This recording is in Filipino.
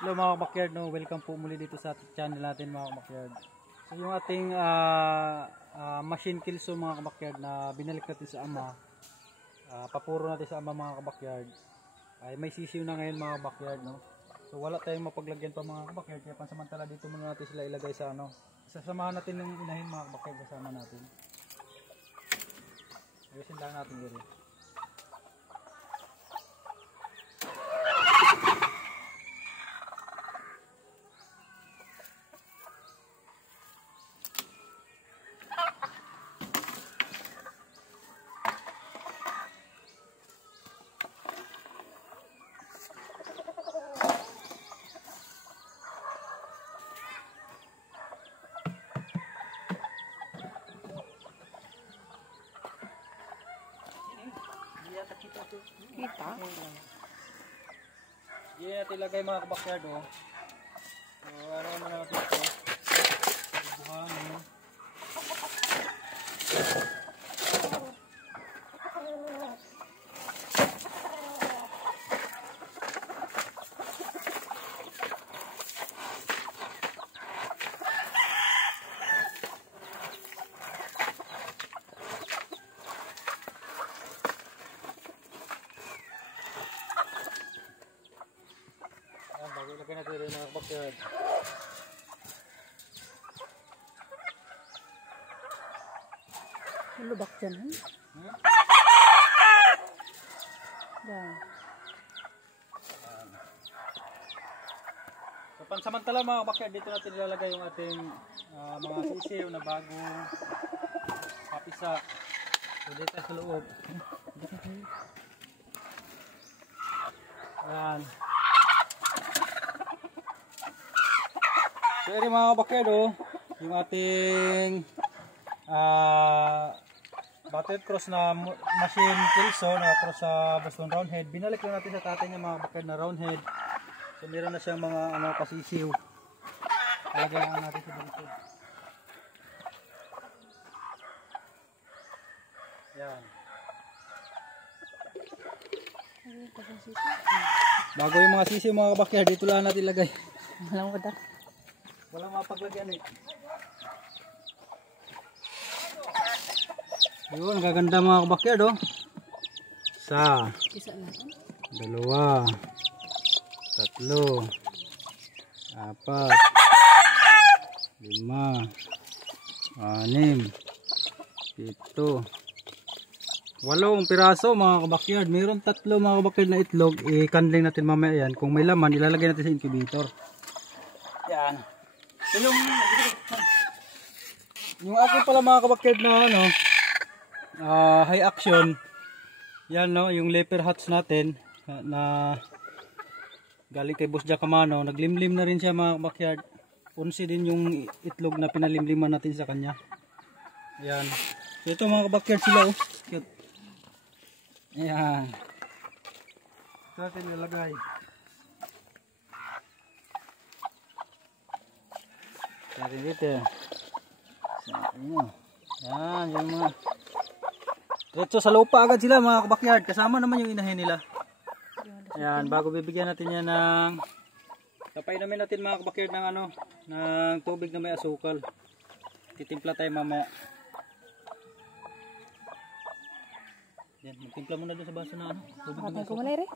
Hello mga kabakyard, no? Welcome po muli dito sa channel natin mga kabakyard. So yung ating machine kilso mga kabakyard na binalik natin sa ama, papuro natin sa ama mga kabakyard, ay may sisiw na ngayon mga kabakyard, no? So wala tayong mapaglagyan pa mga kabakyard, kaya pansamantala dito muna natin sila ilagay sa ano. Sasamahan natin yung inahin mga kabakyard, kasama natin. Ayusin lang natin dito. Kita? Yeah, tilagay mga kabakyard, oh. So, ano naman natin ito? Buhangin. Bago ilagay natin rin mga kabakyard. Lubak dyan, ha? Yan. So, pansamantala mga kabakyard, dito natin ilalagay yung ating mga sisiw na bagong kapisa. So dito sa loob. Yan. So yun mga kabakyard, oh, yung ating battered cross na machine kilso na cross sa Boston Roundhead. Binalik lang natin sa tatay niya mga kabakyard na roundhead. So meron na siyang mga pasisiw. Lagyan lang natin sa dito. Yan. Bago yung mga sisiw mga kabakyard, dito lang natin lagay. Walang wadak. Walang mapaglagyan eh. Yun, gaganda mga kabakyard, oh. Isa, dalawa, tatlo, apat, lima, anim, pito, 8 piraso mga kabakyard. Mayroon 3 mga kabakyard na itlog. I-candling natin mamaya yan. Kung may laman, ilalagay natin sa incubator. Yan. So yung akin pala mga kabakyard na high action, yan, no, yung leper hats natin na galing kay Boss Jack Amano, naglimlim na rin siya mga kabakyard. 11 din yung itlog na pinalimliman natin sa kanya. Yan. So ito mga kabakyard sila, oh. Cute. Ayan. Ito natin nilalagay. Dari dito. Yan, yung mga diretso sa lupa agad sila mga kabakyard. Kasama naman yung inahin nila. Ayan, bago bibigyan natin yan ng tapay namin natin mga kabakyard ng ng tubig na may asukal. Titimpla tayo mamaya. Yan, magtimpla muna doon sa baso na tubig na may asukal.